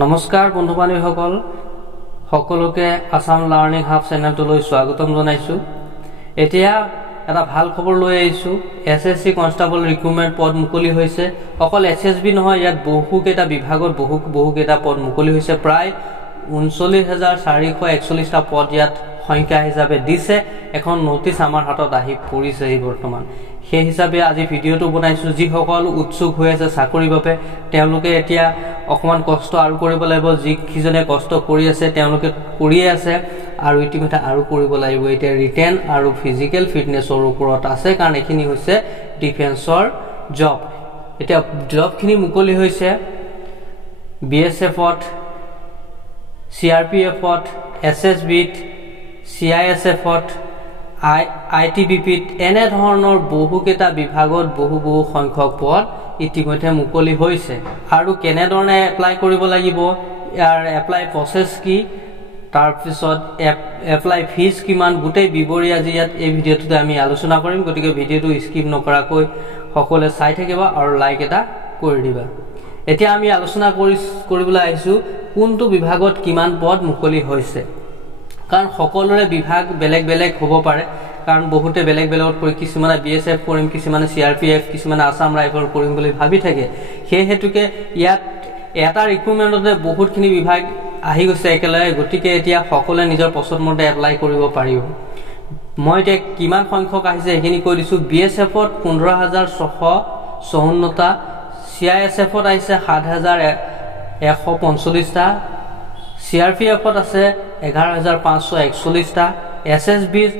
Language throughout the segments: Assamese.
নমস্কাৰ বন্ধু বান্ধৱীসকল সকলোকে আসাম লাৰ্ণিং হাব চেনেলটোলৈ স্বাগতম জনাইছো। এতিয়া এটা ভাল খবৰ লৈ আহিছো। এছএছসি কনষ্টেবল ৰিক্ৰুটমেণ্ট পদ মুকলি হৈছে। অকল এছএছবি নহয়, ইয়াত বহুকেইটা বিভাগত বহুকেইটা পদ মুকলি হৈছে। প্ৰায় ৩৯,৪৪১টা পদ ইয়াত সংখ্যা হিচাপে দিছে। এখন নটিচ আমাৰ হাতত আহি পৰিছে বৰ্তমান। সেই হিচাপে আজি ভিডিঅ'টো বনাইছো। যিসকল উৎসুক হৈ আছে চাকৰিৰ বাবে তেওঁলোকে এতিয়া অকমান কষ্ট আৰু কৰিব লাগিব। যিকেইজনে কষ্ট কৰি আছে তেওঁলোকে কৰিয়ে আছে আৰু ইতিমধ্যে আৰু কৰিব লাগিব। এতিয়া ৰিটেন আৰু ফিজিকেল ফিটনেছৰ ওপৰত আছে, কাৰণ এইখিনি হৈছে ডিফেন্সৰ জব। এতিয়া জবখিনি মুকলি হৈছে BSFত, CRPFত, SSBত, CISFত, ITBPত, এনে ধৰণৰ বহুকেইটা বিভাগত বহু সংখ্যক পদ ইতিমধ্যে মুকলি হৈছে। আৰু কেনেধৰণে এপ্লাই কৰিব লাগিব, ইয়াৰ এপ্লাই প্ৰচেছ কি, তাৰপিছত এপ্লাই ফিজ কিমান, গোটেই বিৱৰি আজি ইয়াত এই ভিডিঅ'টোতে আমি আলোচনা কৰিম। গতিকে ভিডিঅ'টো স্কিপ নকৰাকৈ সকলোৱে চাই থাকিবা আৰু লাইক এটা কৰি দিবা। এতিয়া আমি আলোচনা কৰিবলৈ আহিছোঁ কোনটো বিভাগত কিমান পদ মুকলি হৈছে। কাৰণ সকলোৰে বিভাগ বেলেগ বেলেগ হ'ব পাৰে, কাৰণ বহুতে বেলেগ বেলেগত কৰি, কিছুমানে BSF কৰিম, কিছুমানে CRPF, কিছুমানে আসাম ৰাইফল কৰিম বুলি ভাবি থাকে। সেই হেতুকে ইয়াত এটা ৰিক্ৰুটমেণ্টতে বহুতখিনি বিভাগ আহি গৈছে একেলগে। গতিকে এতিয়া সকলোৱে নিজৰ পচন্দমতে এপ্লাই কৰিব পাৰিব। মই এতিয়া কিমান সংখ্যক আহিছে সেইখিনি কৈ দিছোঁ। BSFত 15,654টা, CISFত আহিছে 7,145টা, CRPFত আছে 11,541টা, SSBত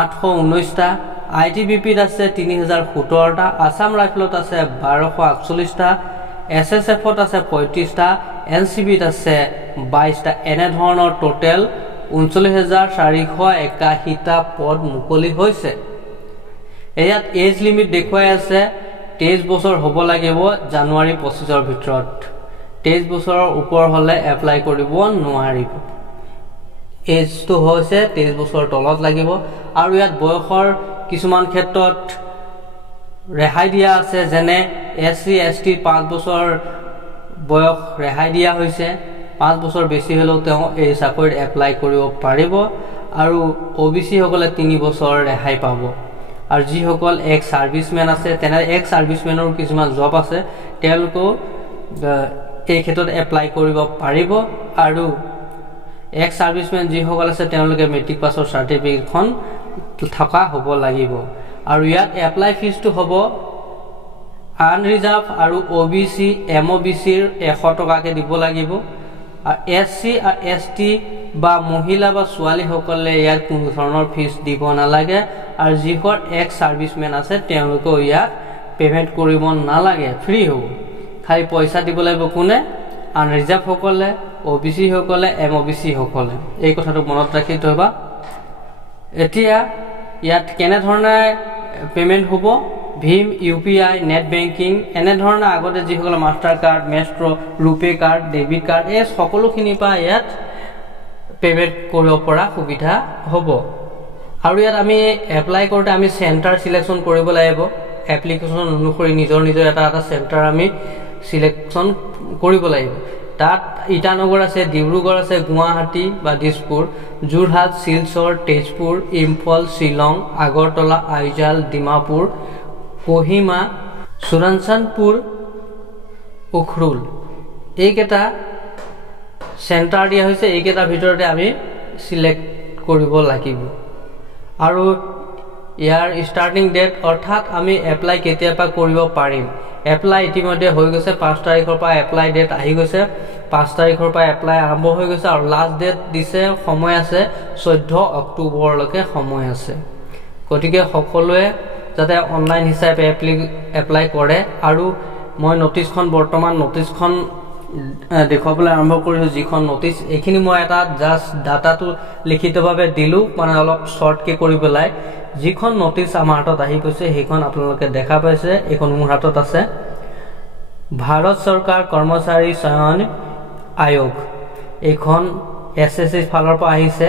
819টা, ITBPত আছে 3,017টা, আসাম ৰাইফলত আছে 1,248টা, SSFত আছে 35টা, NCBত আছে 22টা। এনেধৰণৰ টোটেল 39,481টা পদ মুকলি হৈছে। ইয়াত এজ লিমিট দেখুৱাই আছে 23 বছৰ হ'ব লাগিব জানুৱাৰী 25ৰ ভিতৰত। 23 বছৰৰ ওপৰ হ'লে এপ্লাই কৰিব নোৱাৰিব। এজটো হৈছে 23 বছৰৰ তলত লাগিব। আৰু ইয়াত বয়সৰ কিছুমান ক্ষেত্ৰত ৰেহাই দিয়া আছে, যেনে SC ST 5 বছৰ বয়স ৰেহাই দিয়া হৈছে। 5 বছৰ বেছি হ'লেও তেওঁ এই চাকৰিত এপ্লাই কৰিব পাৰিব। আৰু OBC সকলে 3 বছৰ ৰেহাই পাব। আৰু যিসকল এক্স ছাৰ্ভিচমেন আছে, তেনে এক্স ছাৰ্ভিচমেনৰো কিছুমান জব আছে, তেওঁলোকেও এই ক্ষেত্ৰত এপ্লাই কৰিব পাৰিব। আৰু এক্স ছাৰ্ভিচমেন যিসকল আছে তেওঁলোকে মেট্ৰিক পাছৰ চাৰ্টিফিকেটখন থকা হ'ব লাগিব। আৰু ইয়াত এপ্লাই ফিজটো হ'ব আনৰিজাৰ্ভ আৰু OBC MOBCৰ 100 টকাকৈ দিব লাগিব। আৰু SC আৰু ST বা মহিলা বা ছোৱালীসকলে ইয়াত কোনো ধৰণৰ ফিজ দিব নালাগে। আৰু যিসকল এক্স ছাৰ্ভিচমেন আছে তেওঁলোকেও ইয়াত পে'মেণ্ট কৰিব নালাগে, ফ্ৰী হ'ব। খালি পইচা দিব লাগিব কোনে? আনৰিজাৰ্ভ সকলে, OBC সকলে, MOBC সকলে। এই কথাটো মনত ৰাখি থবা। এতিয়া ইয়াত কেনেধৰণে পে'মেণ্ট হ'ব? ভীম, UPI, নেট বেংকিং, এনেধৰণে আগতে যিসকলে মাষ্টাৰ কাৰ্ড, মেষ্ট্ৰ', ৰুপে কাৰ্ড, ডেবিট কাৰ্ড, এই সকলোখিনিৰ পৰা ইয়াত পে'মেণ্ট কৰিব পৰা সুবিধা হ'ব। আৰু ইয়াত আমি এপ্লাই কৰোঁতে আমি চেণ্টাৰ চিলেকশ্যন কৰিব লাগিব। এপ্লিকেশ্যন অনুসৰি নিজৰ এটা চেণ্টাৰ আমি চিলেকশ্যন কৰিব লাগিব। তাত ইটানগৰ আছে, ডিব্ৰুগড় আছে, গুৱাহাটী বা দিছপুৰ, যোৰহাট, শিলচৰ, তেজপুৰ, ইম্ফল, শ্বিলং, আগৰতলা, আইজাল, ডিমাপুৰ, কোহিমা, চুৰাঞ্চানপুৰ, উখৰুল, এইকেইটা চেণ্টাৰ দিয়া হৈছে। এইকেইটাৰ ভিতৰতে আমি চিলেক্ট কৰিব লাগিব। আৰু ইয়াৰ ষ্টাৰ্টিং ডেট, অৰ্থাৎ আমি এপ্লাই কেতিয়াৰ পৰা কৰিব পাৰিম। এপ্লাই ইতিমধ্যে হৈ গৈছে। 5 তাৰিখৰ পৰা এপ্লাই ডেট আহি গৈছে। 5 তাৰিখৰ পৰা এপ্লাই আৰম্ভ হৈ গৈছে। আৰু লাষ্ট ডেট দিছে, সময় আছে 14 অক্টোবৰলৈকে সময় আছে। গতিকে সকলোৱে যাতে অনলাইন হিচাপে এপ্লাই কৰে। আৰু মই বৰ্তমান নটিচখন দেখুৱাবলৈ আৰম্ভ কৰিছোঁ। যিখন নটিচ, এইখিনি মই এটা জাষ্ট ডাটাটো লিখিতভাৱে দিলোঁ, মানে অলপ শ্বৰ্টকৈ কৰি পেলাই। যিখন নটিচ আমাৰ হাতত আহি গৈছে সেইখন আপোনালোকে দেখা পাইছে। এইখন মোৰ হাতত আছে। ভাৰত চৰকাৰ কৰ্মচাৰী চয়ন আয়োগ, এইখন SSCৰ ফালৰ পৰা আহিছে।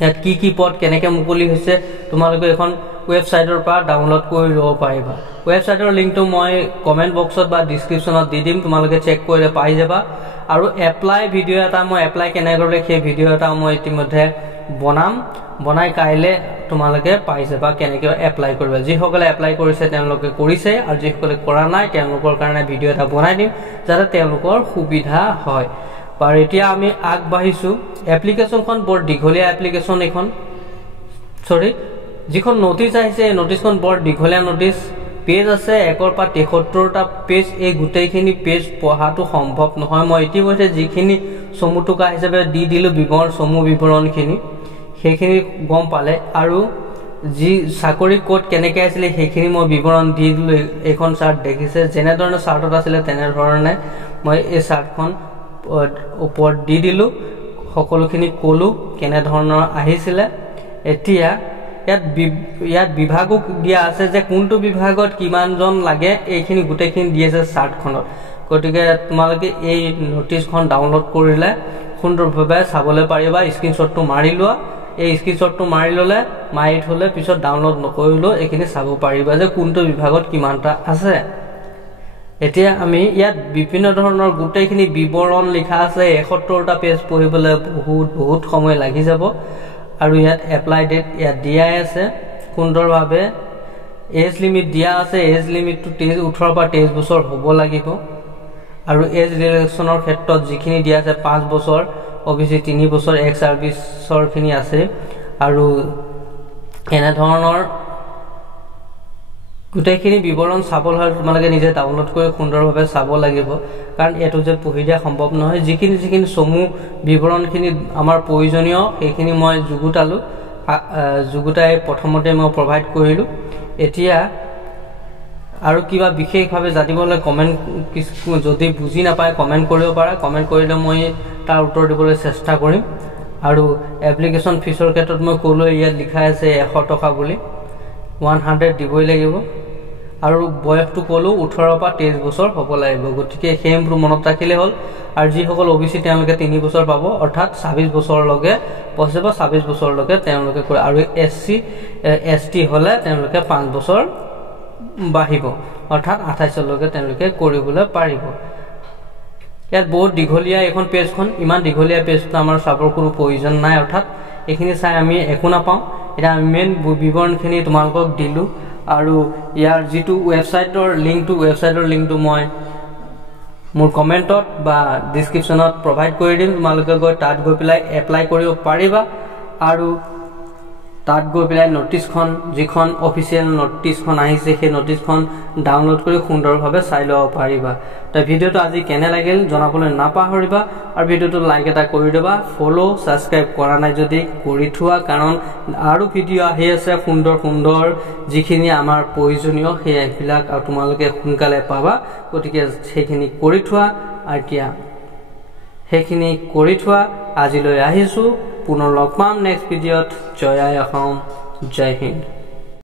ইয়াত কি পদ কেনেকৈ মুকলি হৈছে তোমালোকে এখন ৱেবছাইটৰ পৰা ডাউনলোড কৰি ল'ব পাৰিবা। ৱেবছাইটৰ লিংকটো মই কমেণ্ট বক্সত বা ডিছক্ৰিপশ্যনত দি দিম, তোমালোকে চেক কৰিলে পাই যাবা। আৰু এপ্লাই ভিডিঅ' এটা মই এপ্লাই কেনে কৰিলে সেই ভিডিঅ' এটা মই ইতিমধ্যে বনাই কাইলে তোমালোকে পাই যাবা কেনেকৈ এপ্লাই কৰিবা যিসকলে এপ্লাই কৰিছে তেওঁলোকে কৰিছে আৰু যিসকলে কৰা নাই তেওঁলোকৰ কাৰণে ভিডিঅ' এটা বনাই দিম যাতে তেওঁলোকৰ সুবিধা হয় বাৰু এতিয়া আমি আগবাঢ়িছো এপ্লিকেশনখন বৰ দীঘলীয়া এপ্লিকেশন এখন যিখন নোটিছ আহিছে এই নোটিছখন বৰ দীঘলীয়া নোটিছ পেজ আছে 1 পৰা 73টা পেজ এই গোটেইখিনি পেজ পঢ়াটো সম্ভৱ নহয় মই ইতিমধ্যে যিখিনি সমুটুকা হিচাপে দি দিলো চমু বিৱৰণখিনি সেইখিনি গম পালে আৰু যি চাকৰি কোড কেনেকৈ আছিল সেইখিনি মই বিৱৰণ দি দিলো এখন চাৰ্ট দেখিছে যেনে ধৰণে চাৰ্টত আছিল তেনে ধৰণে মই এই চাৰ্টখন ওপৰত দি দিলো সকলোখিনি কলো কেনে ধৰণৰ আহিছিল এতিয়া ইয়াত বিভাগক দিয়া আছে যে কোনটো বিভাগত কিমানজন লাগে এইখিনি গোটেইখিনি দি আছে চাৰ্টখনত গতিকে তোমালোকে এই নোটিছখন ডাউনলোড কৰিলে সুন্দৰভাৱে চাবলৈ পাৰিবা স্ক্ৰিনশ্বটটো মাৰি লোৱা এই স্ক্ৰিনশ্বটটো মাৰি ললে মাৰি থলে পিছত ডাউনলোড নকৰিলেও এইখিনি চাব পাৰিবা যে কোনটো বিভাগত কিমানটা আছে এতিয়া আমি ইয়াত বিভিন্ন ধৰণৰ গোটেইখিনি বিৱৰণ লিখা আছে 71টা পেজ পঢ়িবলৈ বহুত সময় লাগি যাব আৰু ইয়াত এপ্লাই ডেট ইয়াত দিয়া আছে সুন্দৰভাৱে এজ লিমিট দিয়া আছে এজ লিমিটটো 18 পৰা 23 বছৰ হ'ব লাগিব আৰু এজ ৰিলেক্সনৰ ক্ষেত্ৰত যিখিনি দিয়া আছে 5 বছৰ অবিচি 3 বছৰ এক্স সাৰ্ভিসৰ খিনি আছে আৰু এনে ধৰণৰ গোটেইখিনি বিৱৰণ চাবলৈ হ'লে তোমালোকে নিজে ডাউনলোড কৰি সুন্দৰভাৱে চাব লাগিব কাৰণ এটো যে পঢ়ি দিয়া সম্ভৱ নহয় যিখিনি চমু বিৱৰণখিনি আমাৰ প্ৰয়োজনীয় সেইখিনি মই যুগুতাই প্ৰথমতে মই প্ৰভাইড কৰিলো এতিয়া আৰু কিবা বিশেষভাৱে জানিবলৈ কমেন্ট যদি বুজি নাপায় কমেন্ট কৰিব পাৰা কমেন্ট কৰিলে মই তাৰ উত্তৰ দিবলৈ চেষ্টা কৰিম আৰু এপ্লিকেশন ফিছৰ ক্ষেত্ৰত মই ক'লো ইয়াত লিখা আছে 100 টকা বুলি 100 দিবই লাগিব আৰু বয়সটো ক'লো 18 পৰা 23 বছৰ হ'ব লাগিব গতিকে হেমটো মনত ৰাখিলে হ'ল আৰু যিসকল ওবিসি তেওঁলোকে 3 বছৰ পাব অৰ্থাৎ 26 বছৰলৈকে পঢ়িব 26 বছৰলৈকে তেওঁলোকে কৰে আৰু এসসি এসটি হলে তেওঁলোকে 5 বছৰ বাহিব অৰ্থাৎ 28 লৈকে তেওঁলোকে কৰিবলৈ পাৰিব ইয়াত বহুত দীঘলীয়া এখন পেজখন ইমান দীঘলীয়া পেজটো আমাৰ চাবৰ কোনো প্ৰয়োজন নাই অৰ্থাৎ এইখিনি চাই আমি একো নাপাওঁ এটা মেইন বিৱৰণখিনি তোমালোকক দিলো আৰু ইয়াৰ যিটো ৱেবছাইটৰ লিংকটো মই মোৰ কমেন্টত বা ডেসক্ৰিপচনত প্ৰভাইড কৰি দিম তোমালোকে গৈ তাত গৈ পেলাই এপ্লাই কৰিব পাৰিবা আৰু তাত গৈ পেলাই নোটিছখন যিখন অফিচিয়েল নোটিছখন আহিছে সেই নোটিছখন ডাউনলোড কৰি সুন্দৰভাৱে চাই ল'ব পাৰিবা তো ভিডিওটো আজি কেনে লাগিল জনাবলৈ নাপাহৰিবা আৰু ভিডিওটো লাইক এটা কৰি দিবা ফলো সাবস্ক্ৰাইব কৰা নাই যদি কৰি থোৱা কাৰণ আৰু ভিডিও আহি আছে সুন্দৰ যিখিনি আমাৰ প্ৰয়োজনীয় সেইবিলাক আৰু তোমালোকে সোনকালে পাবা গতিকে সেইখিনি কৰি থোৱা এতিয়া সেইখিনি কৰি থোৱা আজিলৈ আহিছো পুনৰ লগ পাম নেক্সট ভিডিওত জয় আই অসম জয় হিন্দ